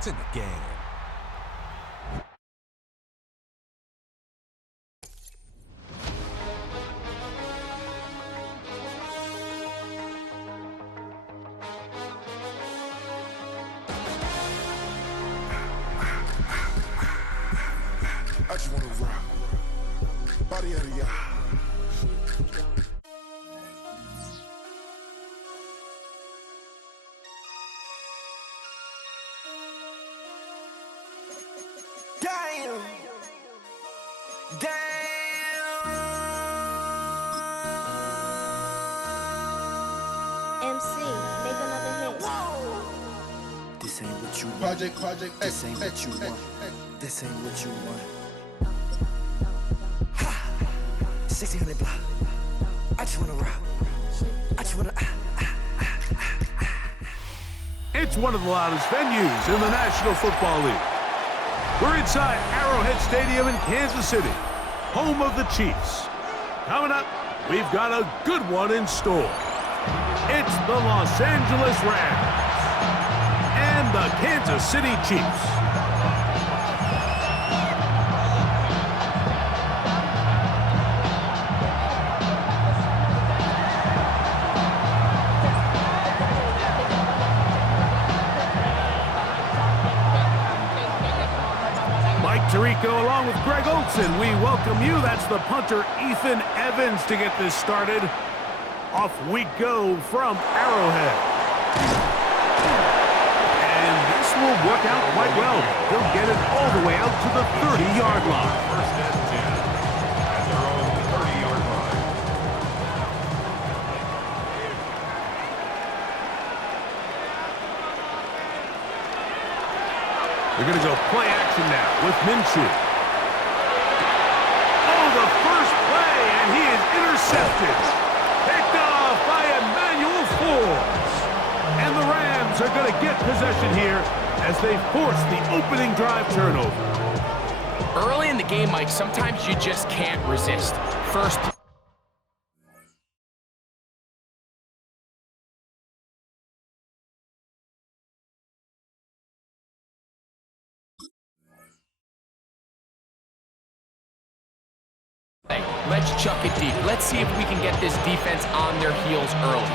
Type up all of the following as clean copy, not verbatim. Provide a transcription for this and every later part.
It's in the game. I just wanna rock. Body out of y'all. Damn. MC, make another hit. This ain't what you want. Project, This ain't what you want. This ain't what you want. 1600 block. I just wanna rock. I just wanna. It's one of the loudest venues in the National Football League. We're inside Arrowhead Stadium in Kansas City, home of the Chiefs. Coming up, we've got a good one in store. It's the Los Angeles Rams and the Kansas City Chiefs. Tirico along with Greg Olson. We welcome you. That's the punter, Ethan Evans, to get this started. Off we go from Arrowhead. And this will work out quite well. They'll get it all the way out to the 30-yard line. First and 10 at their own 30-yard line. They're going to go play action now with Minshew. Oh, the first play, and he is intercepted. Picked off by Emmanuel Forbes. And the Rams are going to get possession here as they force the opening drive turnover. Early in the game, Mike, sometimes you just can't resist. First let's chuck it deep. Let's see if we can get this defense on their heels early.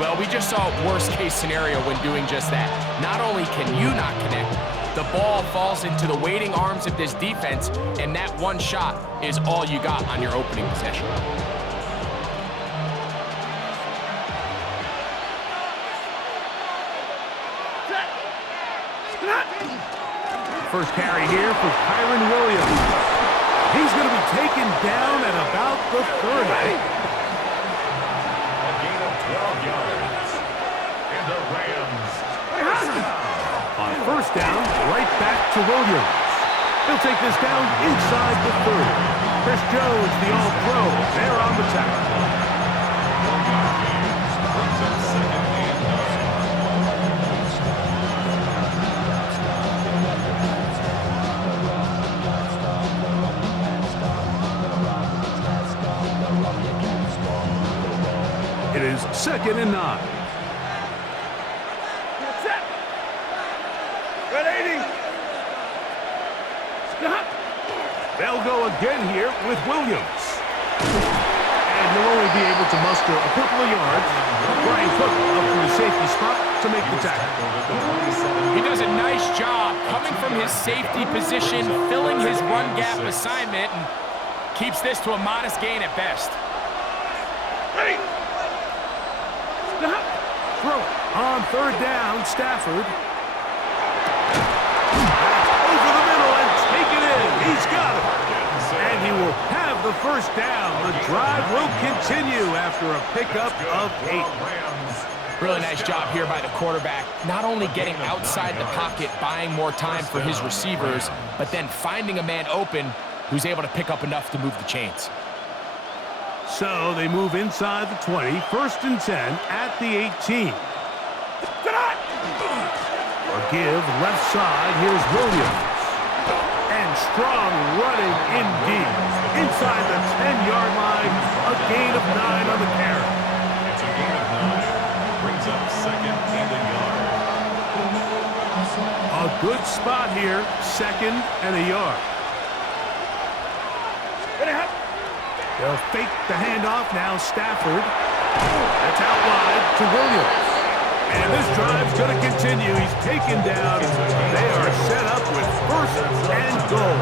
Well, we just saw worst-case scenario when doing just that. Not only can you not connect, the ball falls into the waiting arms of this defense, and that one shot is all you got on your opening possession. First carry here for Kyron Williams. He's going to be taken down at about the 30. A gain of 12 yards. And the Rams. On first down, right back to Williams. He'll take this down inside the 30. Chris Jones, the all-pro, there on the tackle. Brings up second and 9. It is second and 9. Set. Red 80. Stop. They'll go again here with Williams. And he'll only be able to muster a couple of yards. Brian Cook up for his safety spot to make the tackle. He does a nice job coming from his safety position, filling his run gap assignment, and keeps this to a modest gain at best. Ready. Stop. Throw it. On third down, Stafford. That's over the middle and take it in. He's got it. And he will have the first down. The drive will continue after a pickup of 8. Really nice job here by the quarterback, not only getting outside the pocket, buying more time for his receivers, but then finding a man open who's able to pick up enough to move the chains. So they move inside the 20, first and 10 at the 18. A give left side, here's Williams. And strong running indeed. Inside the 10-yard line, a gain of 9 on the carry. It's a gain of 9. Brings up second and a yard. A Good spot here, 2nd and a yard. They'll fake the handoff. Now Stafford. That's out wide to Williams. And this drive's going to continue. He's taken down. They are set up with 1st and goal.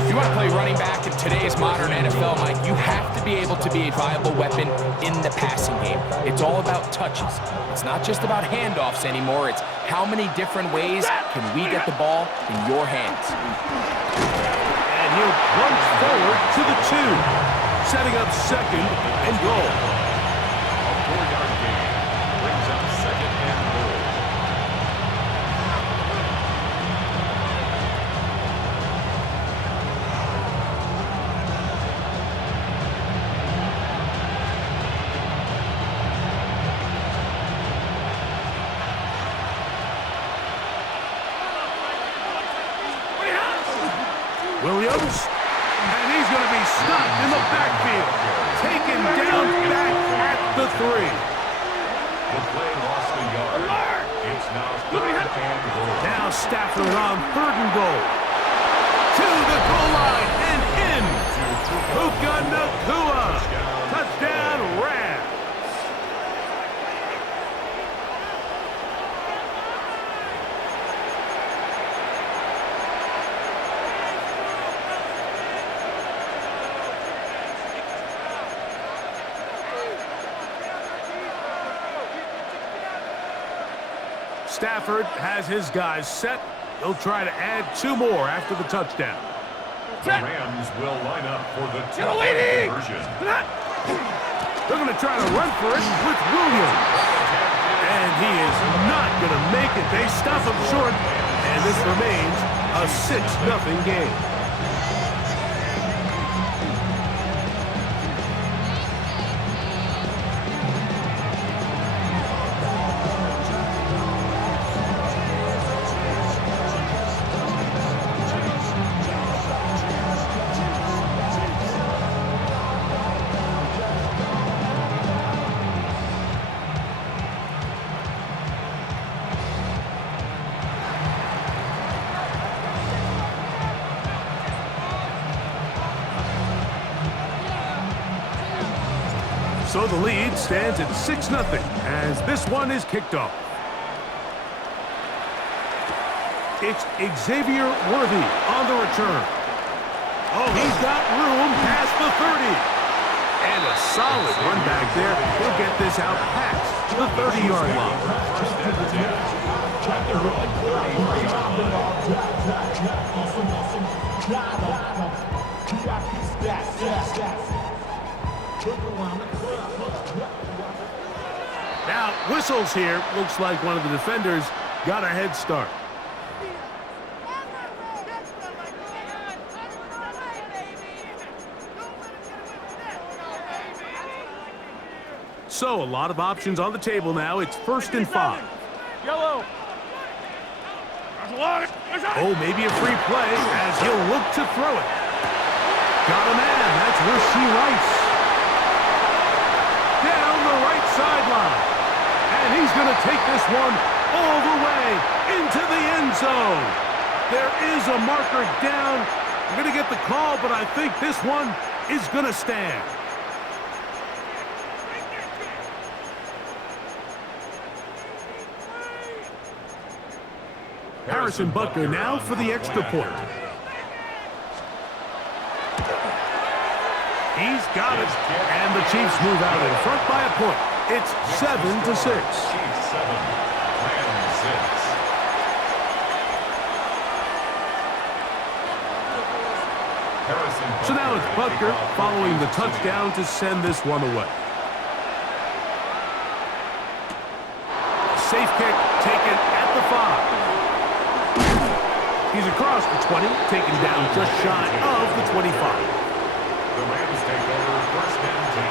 If you want to play running back in today's modern NFL, Mike, you have to be able to be a viable weapon in the passing game. It's all about touches. It's not just about handoffs anymore. It's how many different ways can we get the ball in your hands. And he'll plunge forward to the 2, setting up 2nd and goal. A 4-yard gain brings up 2nd and goal. Williams, and he's going to be stopped in the backfield. Taken down back at the 3. The play lost a yard. It's now 3rd and goal. Now Stafford on 3rd and goal. To the goal line and in. Puka Nacua. Touchdown, Rams. Stafford has his guys set. He'll try to add 2 more after the touchdown. The Rams will line up for the two-point conversion. They're going to try to run for it with Williams. And he is not going to make it. They stop him short, and this remains a 6-0 game. So the lead stands at 6-0 as this one is kicked off. It's Xavier Worthy on the return. Oh, he's got room past the 30. And a solid run back there. He'll get this out past the 30-yard line. 1st and 10 at their own 33-yard line. Now, whistles here. Looks like one of the defenders got a head start. So, a lot of options on the table now. It's 1st and 5. Yellow. Oh, maybe a free play as he'll look to throw it. Got a man. That's Rasheed Rice. Down the right sideline. And he's going to take this one all the way into the end zone. There is a marker down. We're going to get the call, but I think this one is going to stand. Harrison Butker now for the extra point. He's got it, and the Chiefs move out in front by a point. It's 7-6. Chiefs 7, Rams 6. So now it's Butker following the touchdown to send this one away. Safe kick taken at the 5. He's across the 20, taken down just shy of the 25. The Rams take over 1st and 10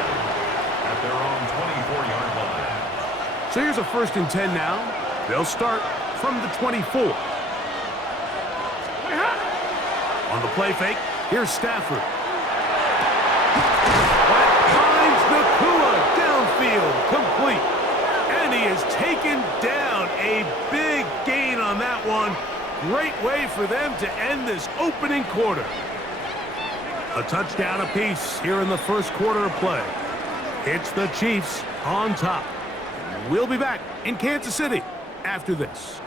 at their own 24-yard line. So here's a 1st and 10 now. They'll start from the 24. On the play fake, here's Stafford. That finds Nacua downfield, complete. And he is taken down a big gain on that one. Great way for them to end this opening quarter. A touchdown apiece here in the first quarter of play. It's the Chiefs on top. We'll be back in Kansas City after this.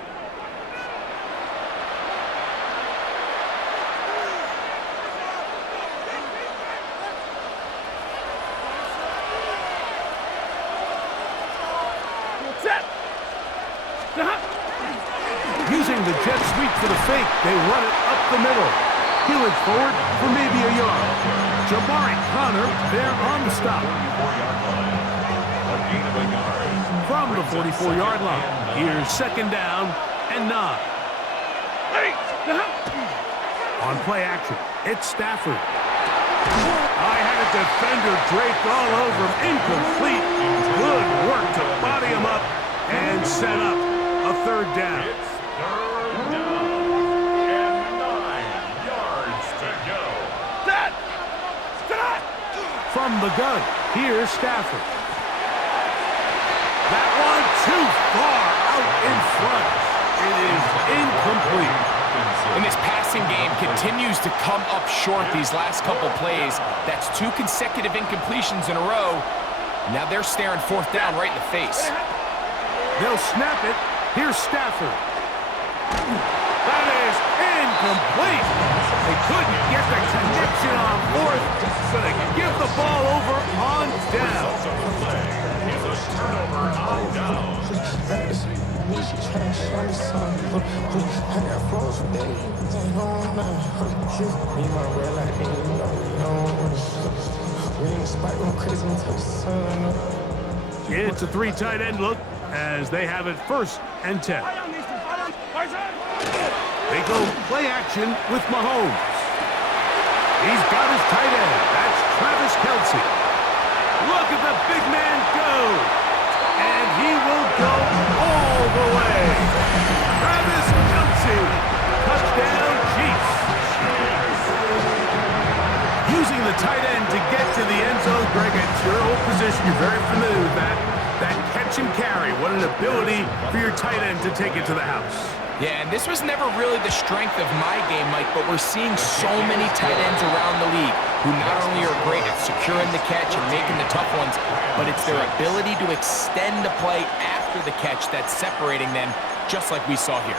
Using the jet sweep for the fake, they run it up the middle. Heeling forward for maybe a yard. Jabari Connor there on the stop. From the 44-yard line, here's second down and 9. On play action, it's Stafford. I had a defender draped all over him, incomplete. Good work to body him up and set up a third down. It's third down and 9 yards to go. From the gun, here's Stafford. That one too far out in front. It is incomplete. And this passing game continues to come up short these last couple plays. That's 2 consecutive incompletions in a row. Now they're staring fourth down right in the face. They'll snap it. Here's Stafford. That is incomplete. They couldn't get the connection on fourth, so they can give the ball over on down. It's a turnover on down. It's a 3 tight end look as they have it first and 10. They go play action with Mahomes. He's got his tight end. That's Travis Kelce. Look at the big man go. And he will go all the way. Travis Kelce. Touchdown, Chiefs. Using the tight end to get to the end zone, Greg, it's your old position. You're very familiar with that. That catch and carry. What an ability for your tight end to take it to the house. Yeah, and this was never really the strength of my game, Mike, but we're seeing so many tight ends around the league who not only are great at securing the catch and making the tough ones, but it's their ability to extend the play after the catch that's separating them, just like we saw here.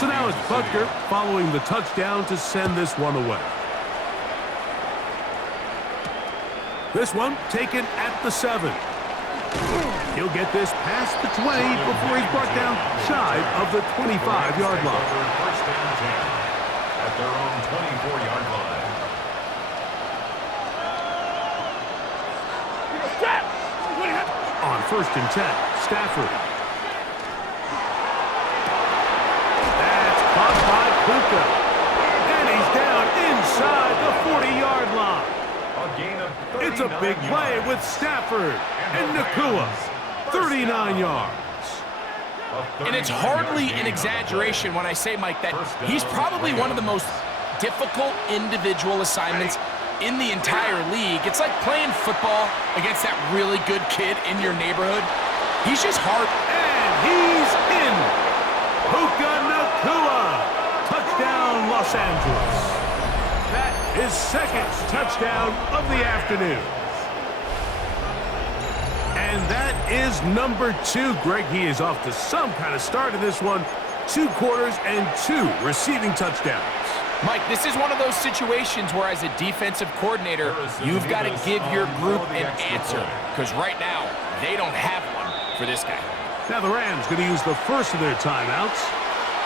So now it's Butker following the touchdown to send this one away. This one taken at the 7. He'll get this past the 20 before he's brought down shy of the 25-yard line. First and 10 at their own 24-yard line. On first and 10, Stafford. That's caught by Puka. And he's down inside the 40-yard line. It's a big play with Stafford and Nakua. 39 yards. And it's hardly an exaggeration when I say, Mike, that he's probably one of the most difficult individual assignments in the entire league. It's like playing football against that really good kid in your neighborhood. He's just hard. And he's in. Puka Nakua. Touchdown, Los Angeles. That is second touchdown of the afternoon. And that is number 2. Greg, he is off to some kind of start in this one. 2 quarters and 2 receiving touchdowns. Mike, this is one of those situations where as a defensive coordinator, you've got to give your group an answer. Because right now, they don't have one for this guy. Now the Rams going to use the first of their timeouts.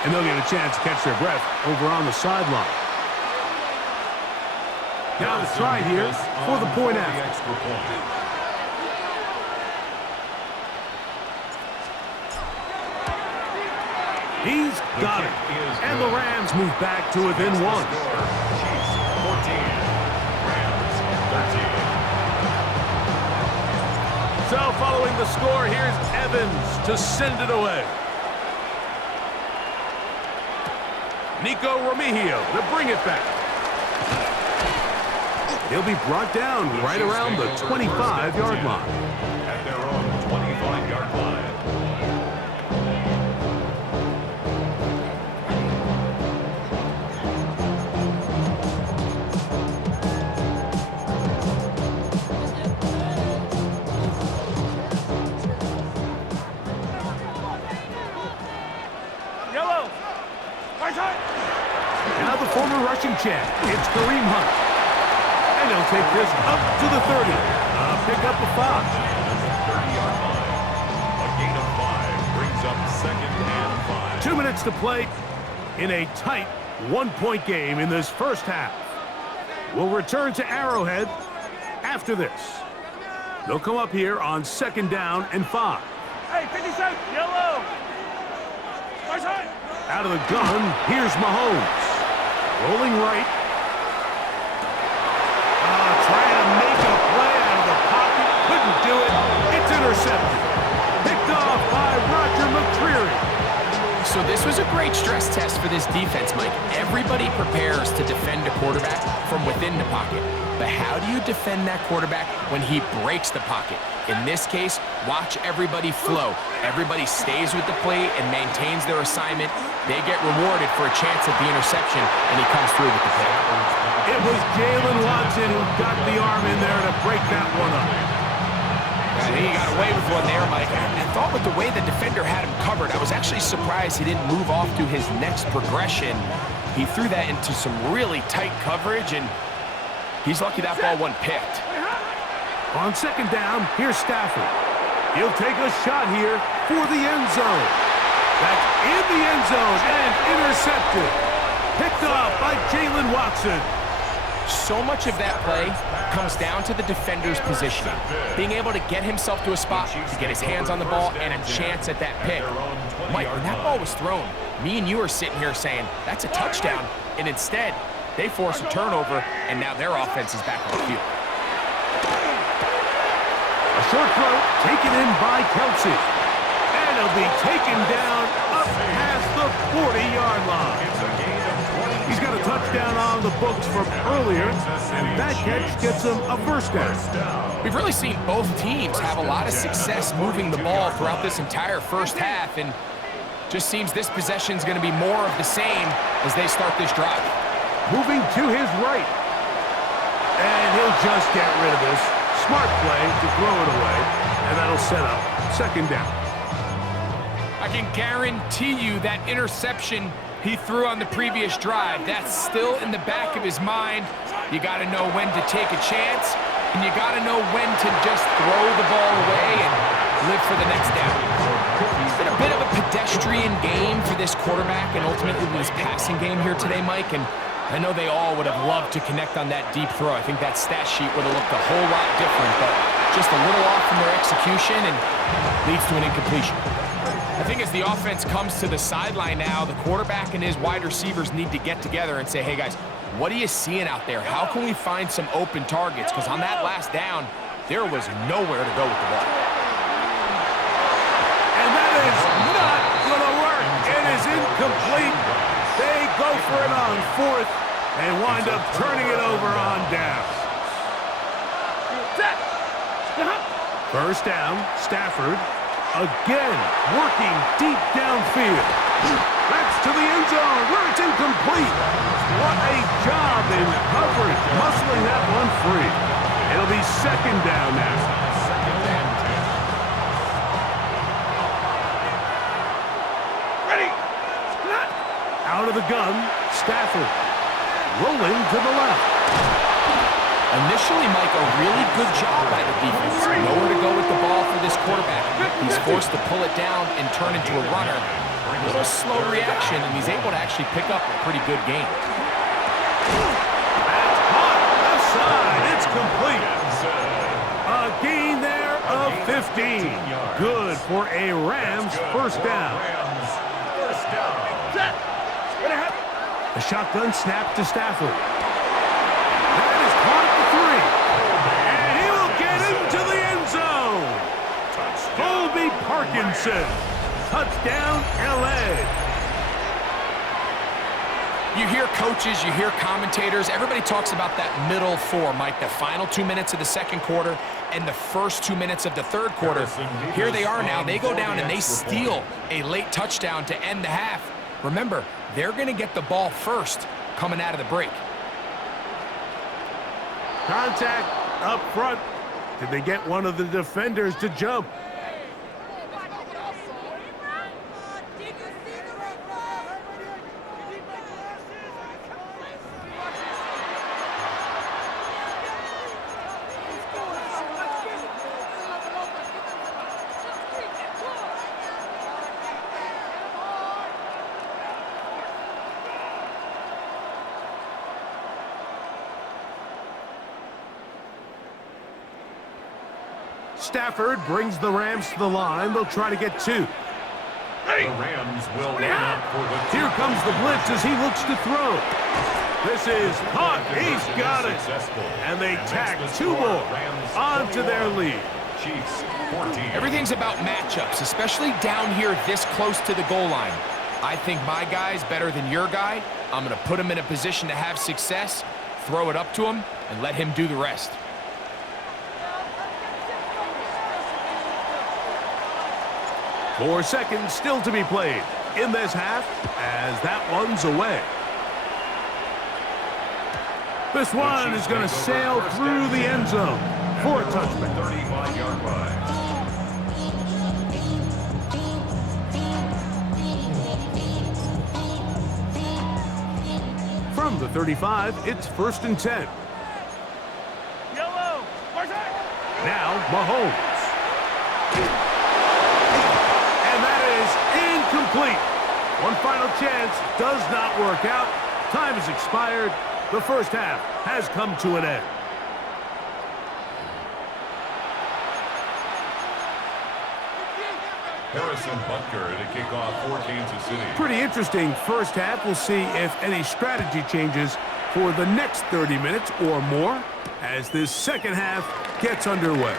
And they'll get a chance to catch their breath over on the sideline. Now the try here for the point after. He's got it. And the Rams move back to within 1. Chiefs 14, Rams 13. So following the score, here's Evans to send it away. Nico Remigio to bring it back. He'll be brought down right around the 25-yard line. At their own 25-yard line. Now the former rushing champ, it's Kareem Hunt. And he'll take this up to the 30. Pick up a 5. 30-yard line. A gain of 5 brings up 2nd and 5. 2 minutes to play in a tight one-point game in this first half. We'll return to Arrowhead after this. They'll come up here on 2nd down and 5. Hey, 57, yellow. Out of the gun, here's Mahomes. Rolling right. Trying to make a play out of the pocket. Couldn't do it. It's intercepted. Picked off by Roger McCreary. So this was a great stress test for this defense, Mike. Everybody prepares to defend a quarterback from within the pocket. But how do you defend that quarterback when he breaks the pocket? In this case, watch everybody flow. Everybody stays with the play and maintains their assignment. They get rewarded for a chance at the interception, and he comes through with the pick. It was Jalen Watson who got the arm in there to break that one up. I think he got away with one there, Mike. I thought with the way the defender had him covered, I was actually surprised he didn't move off to his next progression. He threw that into some really tight coverage, and he's lucky that ball wasn't picked. On 2nd down, here's Stafford. He'll take a shot here for the end zone. That's in the end zone and intercepted. Picked off by Jalen Watson. So much of that play comes down to the defender's positioning. Being able to get himself to a spot, to get his hands on the ball, and a chance at that pick. Mike, when that ball was thrown, me and you are sitting here saying, that's a touchdown. And instead, they force a turnover, and now their offense is back on the field. A short throw taken in by Kelsey. And he'll be taken down up past the 40-yard line. He's got a touchdown on the books from earlier, and that catch gets him a first down. We've really seen both teams have a lot of success moving the ball throughout this entire first half, and just seems this possession is going to be more of the same as they start this drive. Moving to his right. And he'll just get rid of this. Smart play to throw it away, and that'll set up 2nd down. I can guarantee you that interception he threw on the previous drive, that's still in the back of his mind. You got to know when to take a chance, and you got to know when to just throw the ball away and live for the next down. It's been a bit of a pedestrian game for this quarterback and ultimately this passing game here today, Mike, and I know they all would have loved to connect on that deep throw. I think that stat sheet would have looked a whole lot different, but just a little off in their execution and leads to an incompletion. I think as the offense comes to the sideline now, the quarterback and his wide receivers need to get together and say, hey guys, what are you seeing out there? How can we find some open targets? Because on that last down, there was nowhere to go with the ball. And that is not going to work. It is incomplete. They go for it on 4th and wind up turning it over on down. First down, Stafford. Again, working deep downfield. That's to the end zone where it's incomplete. What a job in coverage, muscling that one free. It'll be 2nd down now. Ready? Out of the gun, Stafford. Rolling to the left. Initially, Mike, a really good job by the defense. Nowhere to go with the ball for this quarterback. He's forced to pull it down and turn into a runner. A little slow reaction, and he's able to actually pick up a pretty good game. That's hot left side. It's complete. A gain there of 15. Good for a Rams first down. A shotgun snap to Stafford. That is caught at the 3. And he will get into the end zone. Colby Parkinson. Touchdown, L.A. You hear coaches, you hear commentators, everybody talks about that middle four, Mike, the final 2 minutes of the second quarter and the first 2 minutes of the third quarter. Here they are now. They go down and they steal a late touchdown to end the half. Remember, they're going to get the ball first coming out of the break. Contact up front. Did they get one of the defenders to jump? Stafford brings the Rams to the line. They'll try to get two. The Rams will line up for the Here comes the blitz as he looks to throw. This is caught. He's got it. And they tack two more onto their lead. Chiefs 14. Everything's about matchups, especially down here this close to the goal line. I think my guy's better than your guy. I'm going to put him in a position to have success, throw it up to him, and let him do the rest. 4 seconds still to be played in this half as that one's away. This one is going to sail through the end zone for a touchback. 35-yard line. From the 35, it's 1st and 10. Yellow. Now Mahomes. Incomplete. One final chance does not work out. Time has expired. The first half has come to an end. Harrison Butker to kick off for Kansas City. Pretty interesting first half. We'll see if any strategy changes for the next 30 minutes or more as this second half gets underway.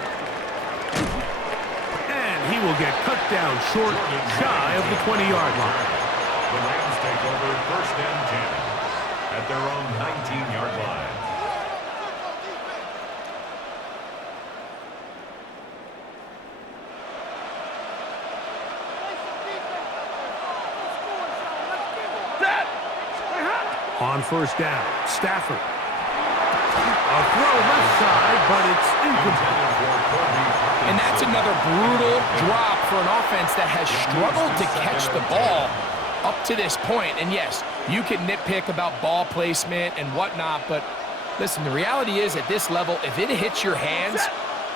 He will get cut down short, shy of the 20-yard line. The Rams take over 1st and 10 at their own 19-yard line. On 1st down, Stafford. A throw left side, but it's incomplete. And that's another brutal drop for an offense that has struggled to catch the ball up to this point. And yes, you can nitpick about ball placement and whatnot, but listen, the reality is at this level, if it hits your hands,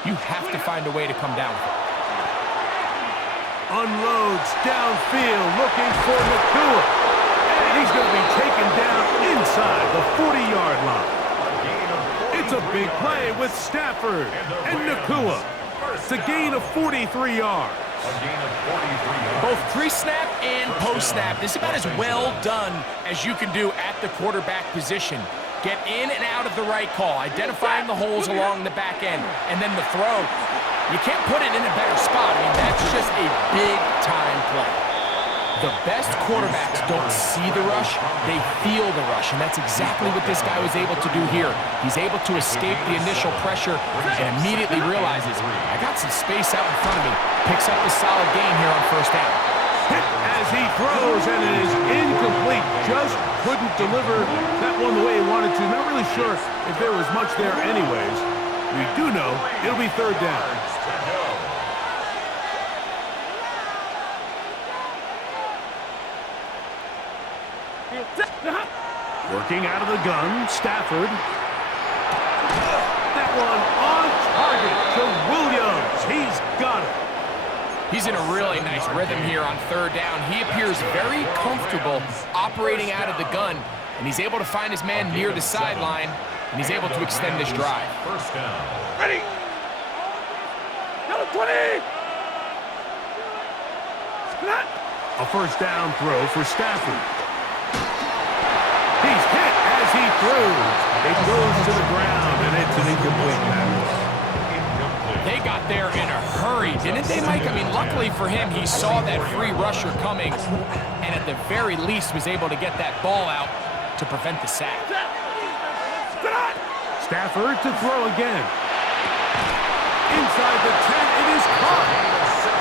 you have to find a way to come down with it. Unloads downfield, looking for Nakua. And he's going to be taken down inside the 40-yard line. It's a big play with Stafford and Nakua. It's a gain of 43 yards. Both pre-snap and post-snap. This is about as well done as you can do at the quarterback position. Get in and out of the right call, identifying the holes along the back end, and then the throw. You can't put it in a better spot. I mean, that's just a big-time play. The best quarterbacks don't see the rush, they feel the rush, and that's exactly what this guy was able to do here. He's able to escape the initial pressure and immediately realizes, I got some space out in front of me. Picks up a solid gain here on 1st down. Hit as he throws, and it is incomplete. Just couldn't deliver that one the way he wanted to. Not really sure if there was much there anyways. We do know it'll be 3rd down. Working out of the gun, Stafford. That one on target to Williams. He's got it. He's in a really nice rhythm here on 3rd down. He appears very comfortable operating out of the gun, and he's able to find his man near the sideline, and he's able to extend this drive. 1st down. Ready. Yellow 20. A 1st down throw for Stafford. He's hit as he throws. It goes to the ground, and it's an incomplete pass. They got there in a hurry, didn't they, Mike? I mean, luckily for him, he saw that free rusher coming, and at the very least was able to get that ball out to prevent the sack. Stafford to throw again. Inside the 10, it is caught.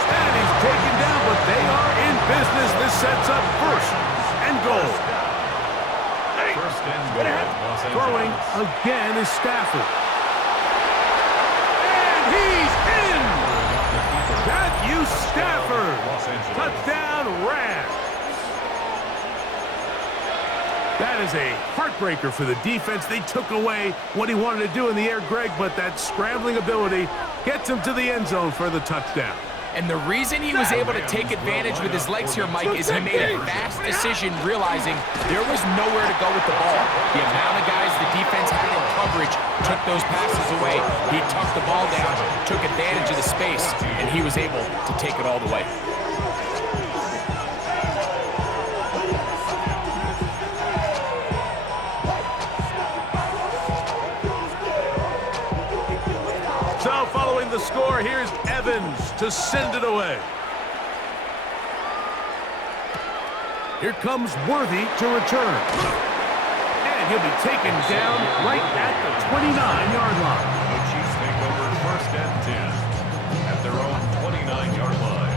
And he's taken down, but they are in business. This sets up first and goal. First and goal. Los Angeles. Throwing again is Stafford. And he's in! Matthew Stafford. Touchdown Rams. That is a heartbreaker for the defense. They took away what he wanted to do in the air, Greg, but that scrambling ability gets him to the end zone for the touchdown. And the reason he was able to take advantage with his legs here, Mike, is he made a fast decision realizing there was nowhere to go with the ball. The amount of guys the defense had in coverage took those passes away. He tucked the ball down, took advantage of the space, and he was able to take it all the way. So following the score, here's Evans to send it away. Here comes Worthy to return. And he'll be taken down right at the 29-yard line. The Chiefs take over first and 10 at their own 29-yard line.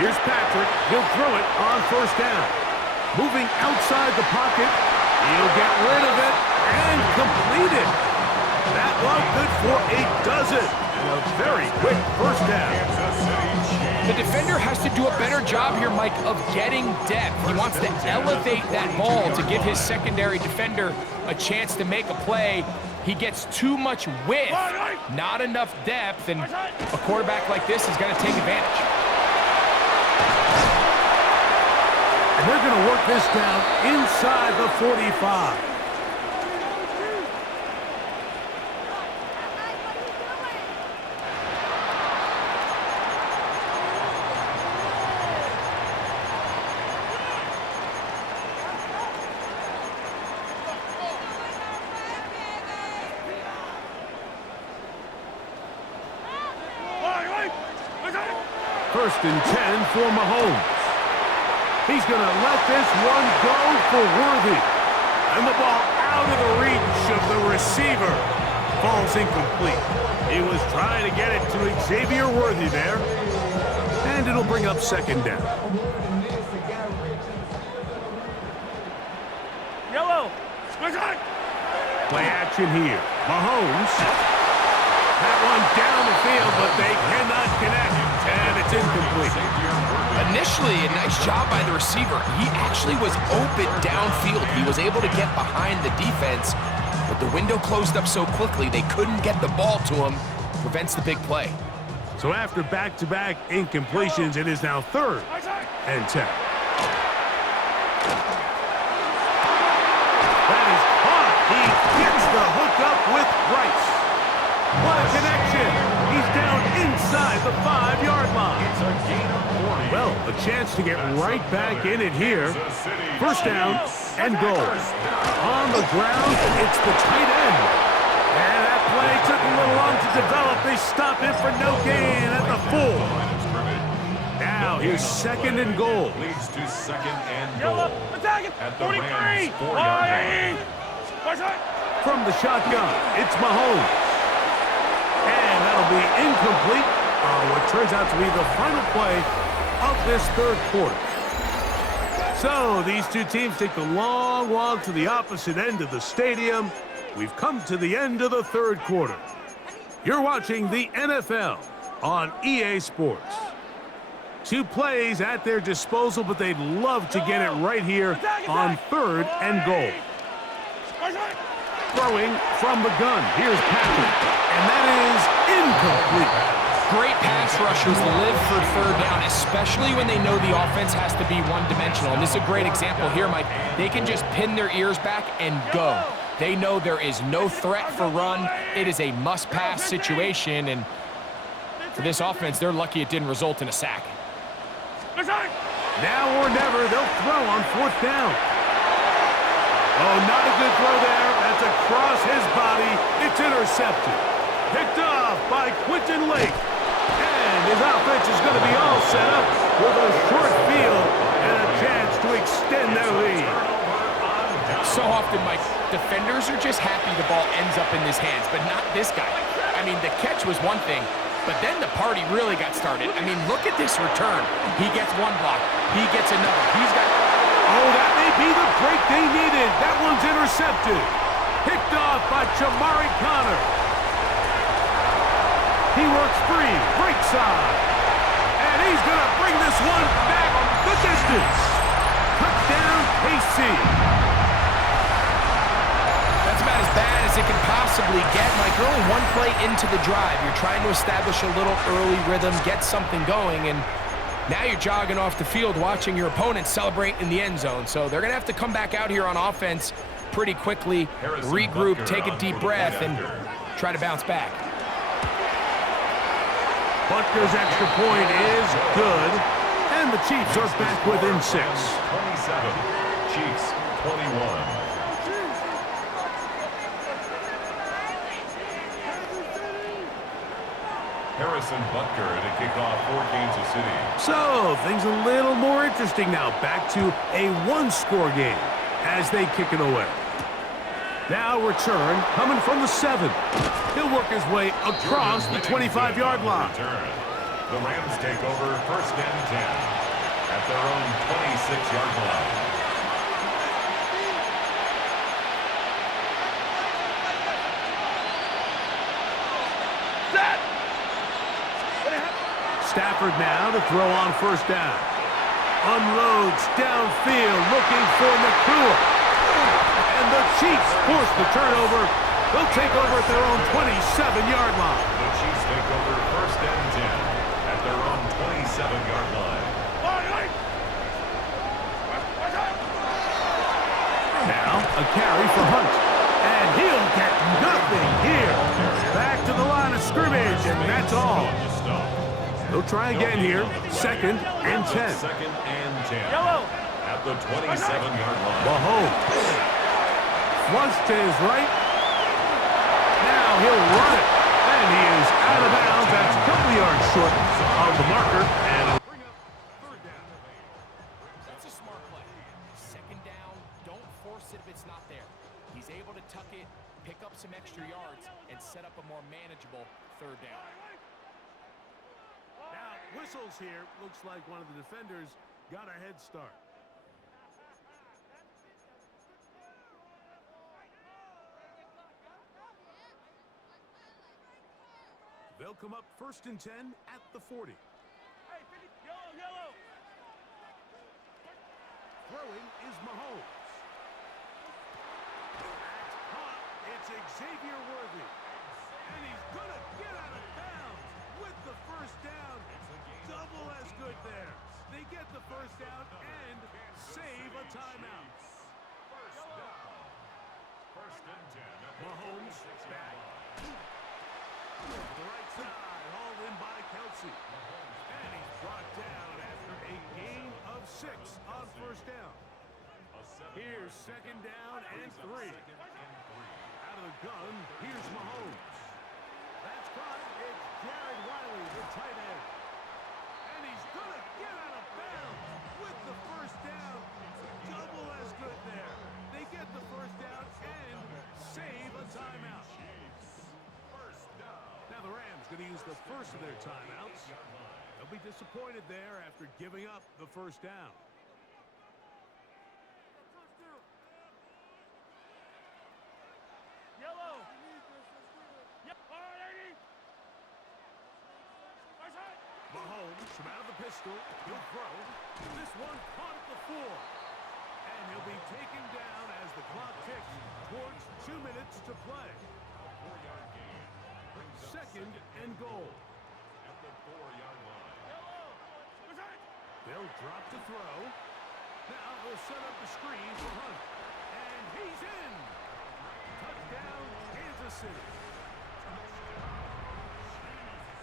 Here's Patrick. He'll throw it on first down. Moving outside the pocket. He'll get rid of it and complete it. That one good for a dozen. And a very quick first down. The defender has to do a better job here, Mike, of getting depth. He wants to elevate that ball to give his secondary defender a chance to make a play. He gets too much width, not enough depth, and a quarterback like this is going to take advantage. And they're going to work this down inside the 45. First and 10 for Mahomes. He's going to let this one go for Worthy. And the ball out of the reach of the receiver. Falls incomplete. He was trying to get it to Xavier Worthy there. And it'll bring up second down. Yellow. Play action here. Mahomes. That one down the field, but they cannot connect. And it's incomplete. Initially, a nice job by the receiver. He actually was open downfield. He was able to get behind the defense, but the window closed up so quickly they couldn't get the ball to him. Prevents the big play. So after back-to-back incompletions, it is now third and 10. That is caught. He gets the hookup with Rice. What a connection. He's down inside the 5-yard line. It's a gain of 40. Well, a chance to get right back in it here. First down and goal. On the ground, it's the tight end. And that play took a little long to develop. They stop him for no gain at the 4. Now here's second and goal. Leads to second and goal. At the 43. Rams' 4-yard line. From the shotgun, it's Mahomes. And that'll be incomplete on what turns out to be the final play of this third quarter. So these two teams take the long walk to the opposite end of the stadium. We've come to the end of the third quarter. You're watching the NFL on EA Sports. Two plays at their disposal, but they'd love to get it right here on third and goal. Throwing from the gun. Here's Patrick. And that is incomplete. Great pass rushers live for third down, especially when they know the offense has to be one-dimensional. And this is a great example here, Mike. They can just pin their ears back and go. They know there is no threat for run. It is a must-pass situation, and for this offense, they're lucky it didn't result in a sack. Now or never, they'll throw on fourth down. Oh, not a good throw there. That's across his body intercepted. Picked off by Quentin Lake. And his offense is going to be all set up with a short field and a chance to extend their lead. So often, Mike, defenders are just happy the ball ends up in his hands, but not this guy. I mean, the catch was one thing, but then the party really got started. I mean, look at this return. He gets one block. He gets another. He's got... Oh, that may be the break they needed. That one's intercepted. Picked off by Jamari Connor. He works free, break side. And he's going to bring this one back the distance. Touchdown, KC. That's about as bad as it can possibly get. Mike, you're only one play into the drive. You're trying to establish a little early rhythm, get something going, and now you're jogging off the field watching your opponent celebrate in the end zone. So they're going to have to come back out here on offense pretty quickly, regroup, take a deep breath, and try to bounce back. Butker's extra point is good, and the Chiefs are back within 6. 27, Chiefs 21. Harrison Butker to kick off for Kansas City. So, things a little more interesting now. Back to a one-score game as they kick it away. Now return coming from the 7. He'll work his way across the 25-yard line. The Rams take over first and 10 at their own 26-yard line. Stafford now to throw on first down. Unloads downfield looking for Nakua. And the Chiefs force the turnover. They'll take over at their own 27-yard line. The Chiefs take over first and 10 at their own 27-yard line. Now a carry for Hunt. And he'll get nothing here. Back to the line of scrimmage, and that's all. They'll try again here. Second and 10. Second and 10. Yellow. At the 27-yard line. Mahomes. Flush to his right. Now he'll run it. And he is out of bounds. That's a couple yards short of the marker. And bring up third down. That's a smart play. Second down, don't force it if it's not there. He's able to tuck it, pick up some extra yards, and set up a more manageable third down. Now, whistles here. Looks like one of the defenders got a head start. They'll come up first and 10 at the 40. Yellow. Throwing is Mahomes. That's caught. It's Xavier Worthy. And he's going to get out of bounds with the first down. Double as good there. They get the first down and save a timeout. First and 10. Mahomes back. To the right side, hauled in by Kelsey. And he's brought down after a gain of 6 on first down. Here's second down and 3. Out of the gun, here's Mahomes. That's caught. It's Jared Wiley, the tight end. And he's going to get out of bounds with the first down. Double as good there. They get the first down and save a timeout. Now the Rams going to use the first of their timeouts. They'll be disappointed there after giving up the first down. Yellow. Mahomes from out of the pistol. He'll throw. This one caught at the 4. And he'll be taken down as the clock ticks towards 2 minutes to play. Second and goal. At the 4-yard line. They'll drop to throw. Now they'll set up the screen for Hunt. And he's in. Touchdown, Kansas City.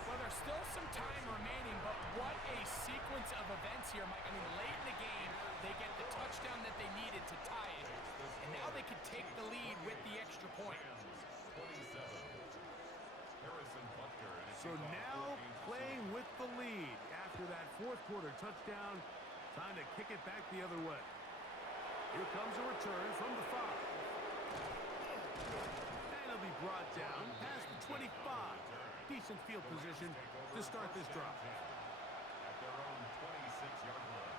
Well, there's still some time remaining, but what a sequence of events here, Mike. I mean, late in the game, they get the touchdown that they needed to tie it, and now they can take the lead with the extra point. So now playing with the lead after that fourth quarter touchdown. Time to kick it back the other way. Here comes a return from the 5. And he'll be brought down past the 25. Decent field position to start this drive. At their own 26-yard line.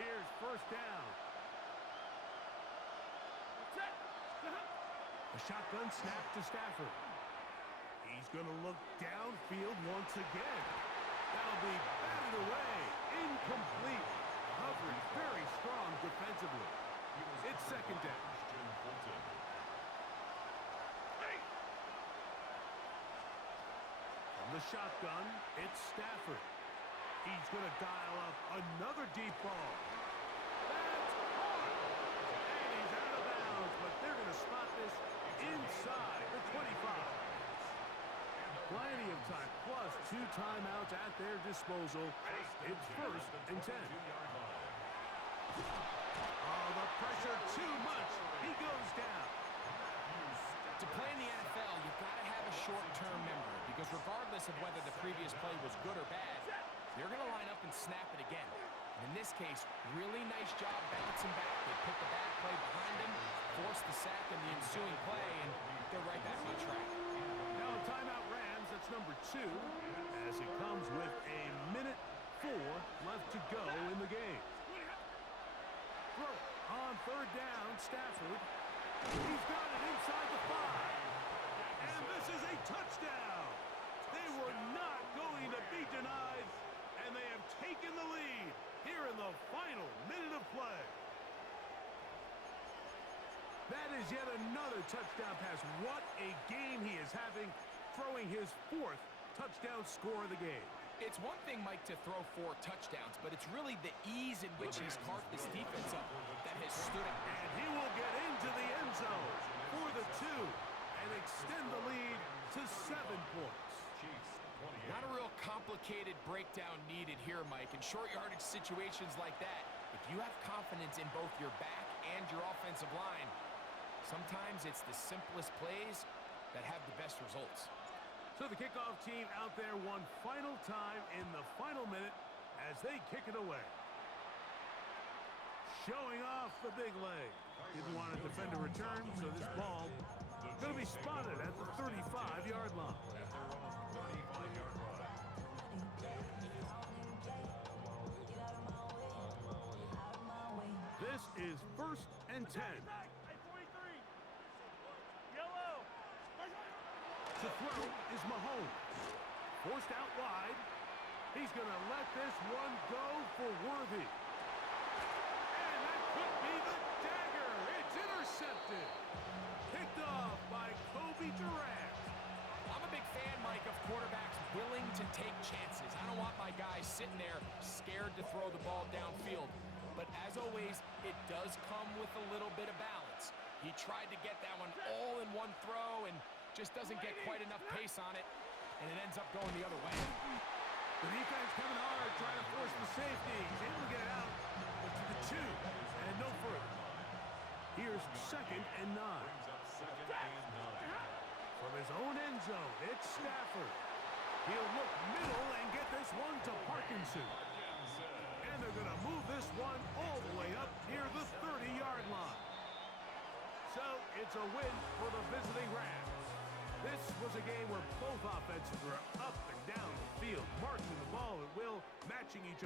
Here's first down. A shotgun snap to Stafford. He's going to look downfield once again. That'll be batted away. Incomplete. Coverage very strong defensively. It's second down. From the shotgun, it's Stafford. He's going to dial up another deep ball. That's hard. And he's out of bounds, but they're going to spot this inside the 25. Plenty of time, plus 2 timeouts at their disposal. It's first and 10. Oh, the pressure too much. He goes down. To play in the NFL, you've got to have a short-term memory because regardless of whether the previous play was good or bad, they're going to line up and snap it again. And in this case, really nice job bouncing back. They put the bad play behind them, forced the sack in the ensuing play, and they're right back on track. Now a timeout Rams, that's number 2, as it comes with a minute 4 left to go in the game. Throw on third down, Stafford. He's got it inside the 5. And this is a touchdown. They were not going to be denied, and they have taken the lead here in the final minute of play. That is yet another touchdown pass. What a game he is having, throwing his 4th touchdown score of the game. It's one thing, Mike, to throw 4 touchdowns, but it's really the ease in which he's carved this defense up that has stood out. And he will get into the end zone for the 2 and extend the lead to 7 points. Not a real complicated breakdown needed here, Mike. In short yardage situations like that, if you have confidence in both your back and your offensive line, sometimes it's the simplest plays that have the best results. So the kickoff team out there one final time in the final minute as they kick it away. Showing off the big leg. Didn't want to defend a return, so this ball going to be spotted at the 35-yard line. At their own 35-yard line. This is first and 10. Hey, 43. Yellow. To throw is Mahomes. Forced out wide. He's going to let this one go for Worthy. And that could be the dagger. It's intercepted. Picked off by Kobe Durant. I'm a big fan, Mike, of quarterbacks willing to take chances. I don't want my guys sitting there scared to throw the ball downfield. But as always, it does come with a little bit of balance. He tried to get that one all in one throw and just doesn't get quite enough pace on it, and it ends up going the other way. The defense coming hard, trying to force the safety. He's able to get it out to the 2 and no further. Here's second and 9. Brings up second and 9. From his own end zone, it's Stafford. He'll look middle and get this one to Parkinson. And they're going to move this one all the way up near the 30-yard line. So it's a win for the visiting Rams. This was a game where both offenses were up and down the field, marking the ball at will, matching each other.